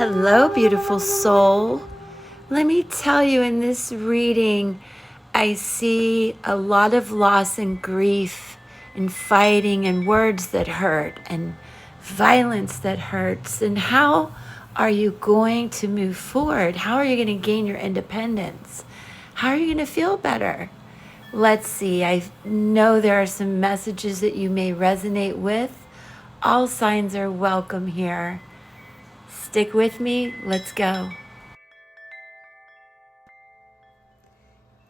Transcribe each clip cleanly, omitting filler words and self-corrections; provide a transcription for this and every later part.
Hello, beautiful soul. Let me tell you, in this reading, I see a lot of loss and grief and fighting and words that hurt and violence that hurts. And how are you going to move forward? How are you going to gain your independence? How are you going to feel better? Let's see. I know there are some messages that you may resonate with. All signs are welcome here. Stick with me. Let's go.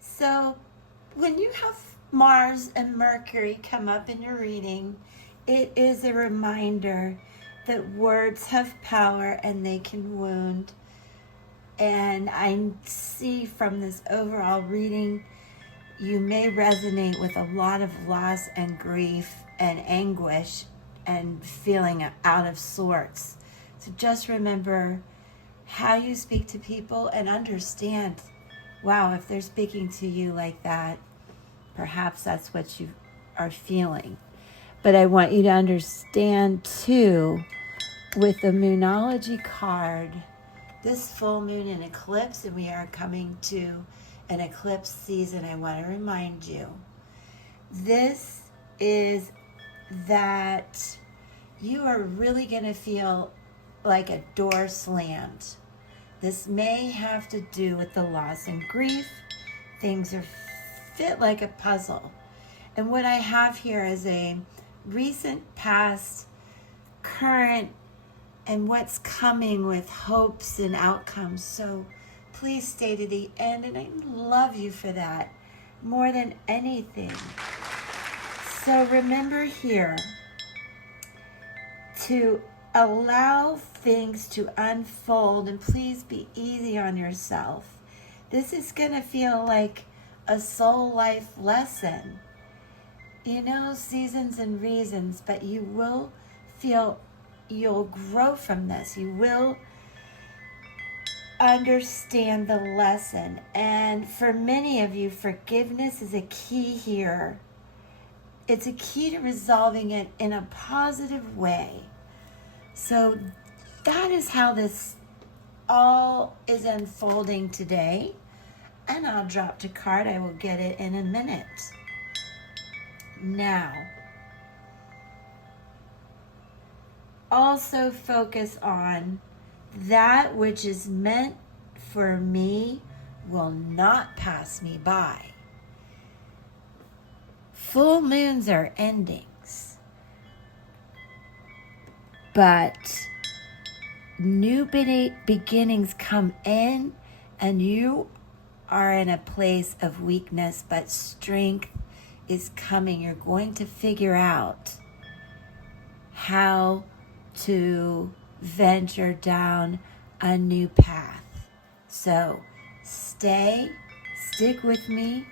So, when you have Mars and Mercury come up in your reading, it is a reminder that words have power and they can wound. And I see from this overall reading, you may resonate with a lot of loss and grief and anguish and feeling out of sorts. So just remember how you speak to people and understand, wow, if they're speaking to you like that, perhaps that's what you are feeling. But I want you to understand too, with the Moonology card, this full moon and eclipse, and we are coming to an eclipse season, I want to remind you, this is that you are really going to feel like a door slammed. This may have to do with the loss and grief. Things are fit like a puzzle. And what I have here is a recent, past, current, and what's coming with hopes and outcomes. So please stay to the end, and I love you for that more than anything. So remember here to allow things to unfold, and please be easy on yourself. This is going to feel like a soul life lesson. You know, seasons and reasons, but you will feel you'll grow from this. You will understand the lesson. And for many of you, forgiveness is a key here. It's a key to resolving it in a positive way. So that is how this all is unfolding today. And I'll drop the card. I will get it in a minute. Now, also focus on that which is meant for me will not pass me by. Full moons are endings, but new beginnings come in, and you are in a place of weakness, but strength is coming. You're going to figure out how to venture down a new path. So stick with me.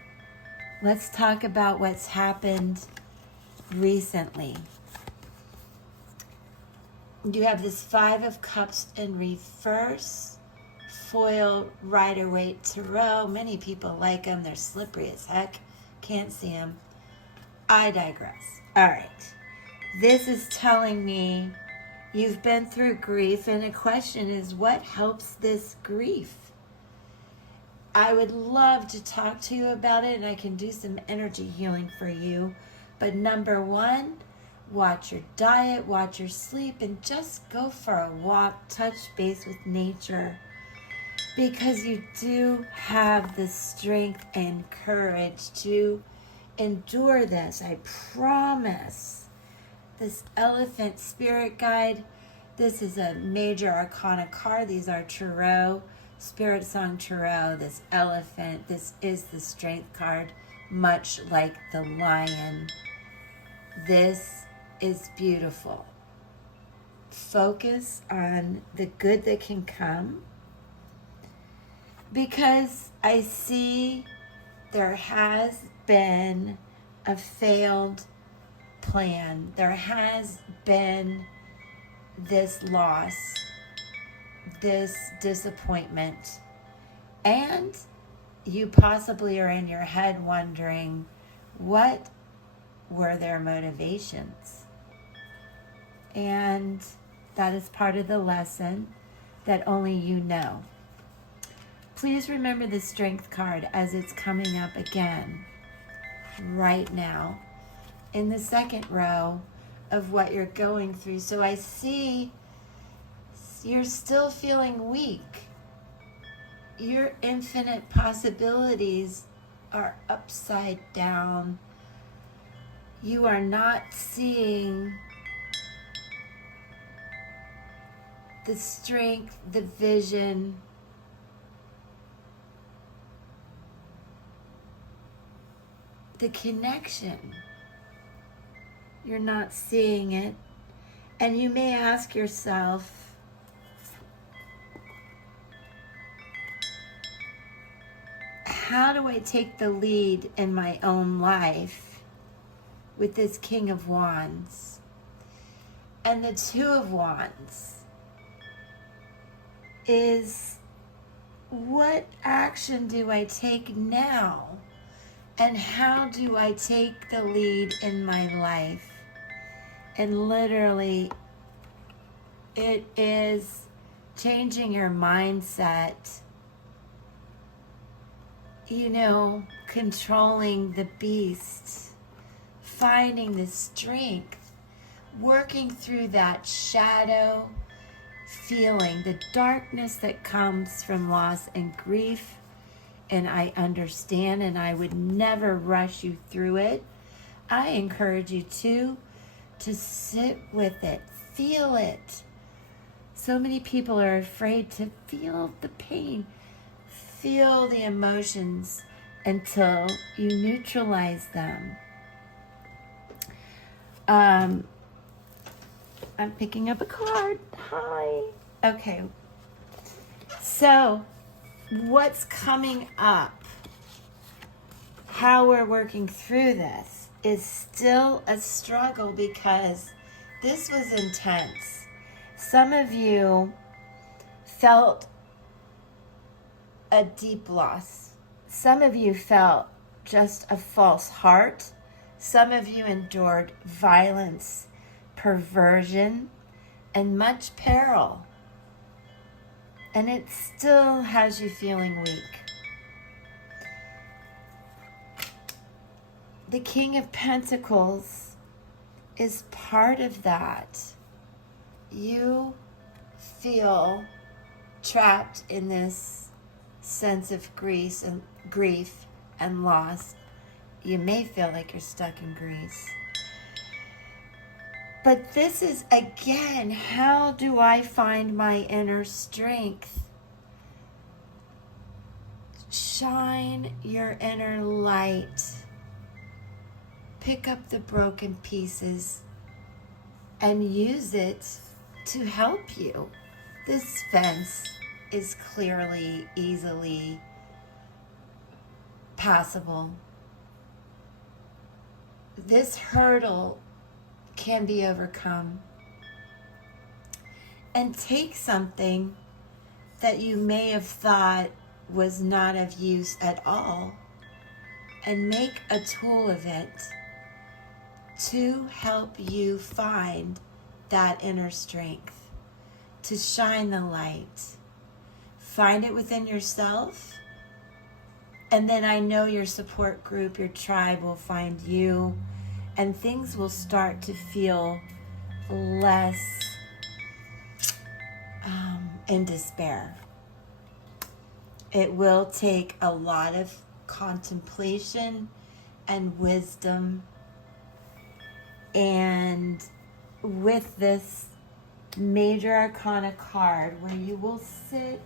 Let's talk about what's happened recently. You have this 5 of Cups in reverse, foil Rider-Waite Tarot. Many people like them. They're slippery as heck. Can't see them. I digress. All right. This is telling me you've been through grief, and the question is, what helps this grief? I would love to talk to you about it, and I can do some energy healing for you. But number one, watch your diet, watch your sleep, and just go for a walk, touch base with nature, because you do have the strength and courage to endure this. I promise. This elephant spirit guide, this is a major arcana card. These are tarot, spirit song tarot. This elephant, this is the strength card, much like the lion. This is beautiful. Focus on the good that can come, because I see there has been a failed plan. There has been this loss, this disappointment, and you possibly are in your head wondering, what were their motivations? And that is part of the lesson. that only you know. Please remember the Strength card as it's coming up again right now in the second row of what you're going through. So I see you're still feeling weak. Your infinite possibilities are upside down. You are not seeing the strength, the vision, the connection. You're not seeing it. And you may ask yourself, how do I take the lead in my own life with this King of Wands and the Two of Wands? Is what action do I take now? And how do I take the lead in my life? And literally, it is changing your mindset, controlling the beast, finding the strength, working through that shadow feeling, the darkness that comes from loss and grief. And I understand, and I would never rush you through it. I encourage you to sit with it, feel it. So many people are afraid to feel the pain, feel the emotions until you neutralize them. I'm picking up a card. Hi. Okay. So, what's coming up, how we're working through this, is still a struggle because this was intense. Some of you felt a deep loss. Some of you felt just a false heart. Some of you endured violence, perversion, and much peril. And it still has you feeling weak. The King of Pentacles is part of that. You feel trapped in this sense of grief and loss. You may feel like you're stuck in Greece. But this is, again, how do I find my inner strength? Shine your inner light. Pick up the broken pieces and use it to help you. This fence is clearly, easily passable. This hurdle can be overcome. And take something that you may have thought was not of use at all and make a tool of it to help you find that inner strength, to shine the light. Find it within yourself, and then I know your support group, your tribe will find you, and things will start to feel less in despair. It will take a lot of contemplation and wisdom. And with this Major Arcana card, where you will sit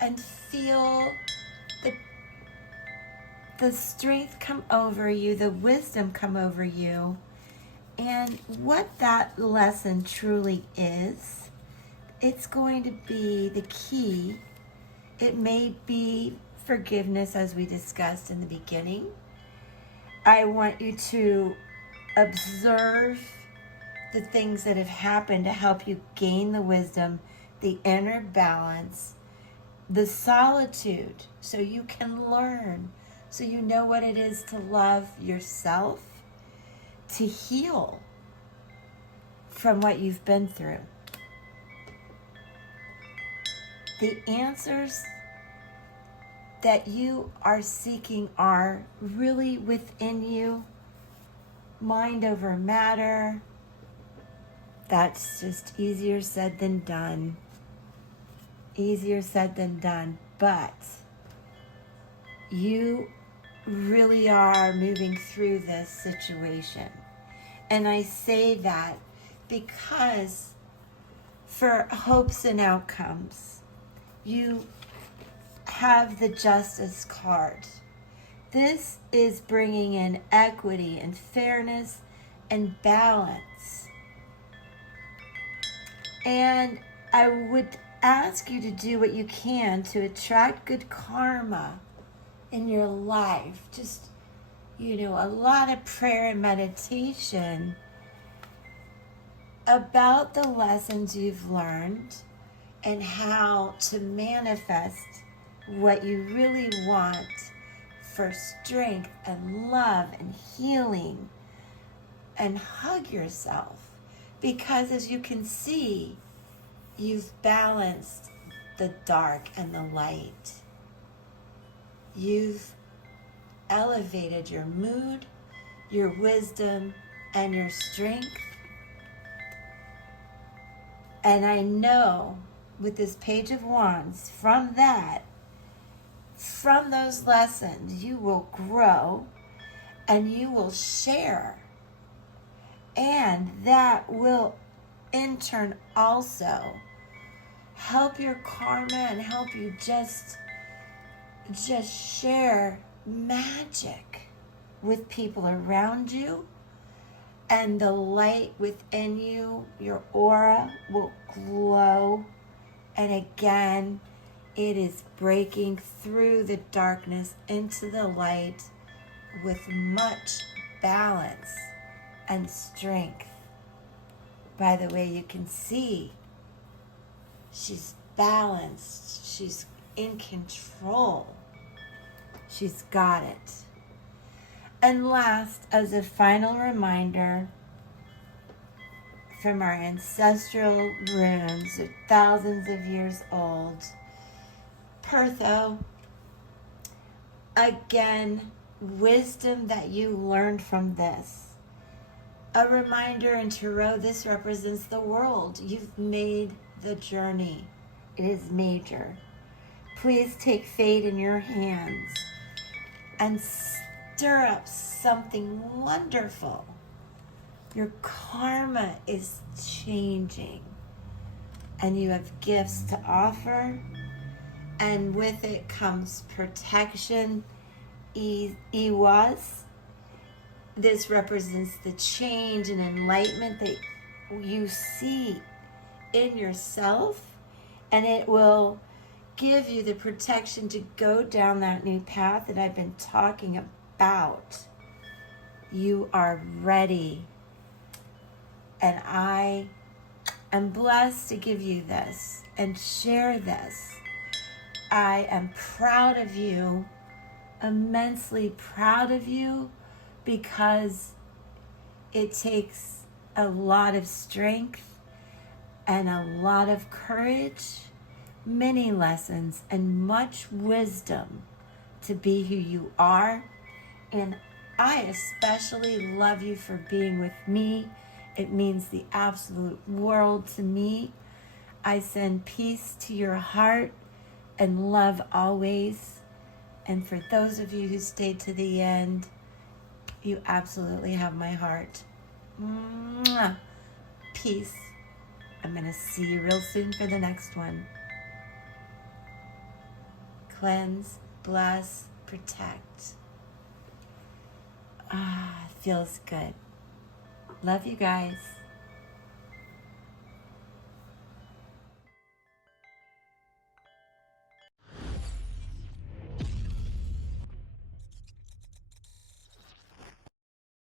and feel the strength come over you, the wisdom come over you, and what that lesson truly is, it's going to be the key. It may be forgiveness, as we discussed in the beginning. I want you to observe the things that have happened to help you gain the wisdom, the inner balance, the solitude, so you can learn, so you know what it is to love yourself, to heal from what you've been through. The answers that you are seeking are really within you. Mind over matter. That's just easier said than done. Easier said than done. But you really are moving through this situation. And I say that because for hopes and outcomes, you have the Justice card. This is bringing in equity and fairness and balance. And I would ask you to do what you can to attract good karma in your life. Just, a lot of prayer and meditation about the lessons you've learned and how to manifest what you really want for strength and love and healing, and hug yourself, because as you can see, you've balanced the dark and the light. You've elevated your mood, your wisdom, and your strength. And I know with this Page of Wands, from those lessons, you will grow and you will share. And that will in turn also help your karma and help you just share magic with people around you. And the light within you, your aura, will glow. And again, it is breaking through the darkness into the light with much balance and strength. By the way, you can see she's balanced. She's in control. She's got it. And last, as a final reminder from our ancestral runes, thousands of years old, Pertho, again, wisdom that you learned from this. A reminder in Tarot, this represents the world. You've made the journey. It is major. Please take fate in your hands and stir up something wonderful. Your karma is changing, and you have gifts to offer, and with it comes protection. Iwas. This represents the change and enlightenment that you see in yourself, and it will give you the protection to go down that new path that I've been talking about. You are ready, and I am blessed to give you this and share this. I am proud of you, immensely proud of you, because it takes a lot of strength and a lot of courage, many lessons, and much wisdom to be who you are. And I especially love you for being with me. It means the absolute world to me. I send peace to your heart and love always. And for those of you who stayed to the end, you absolutely have my heart. Mwah. Peace. I'm going to see you real soon for the next one. Cleanse, bless, protect. Feels good. Love you guys.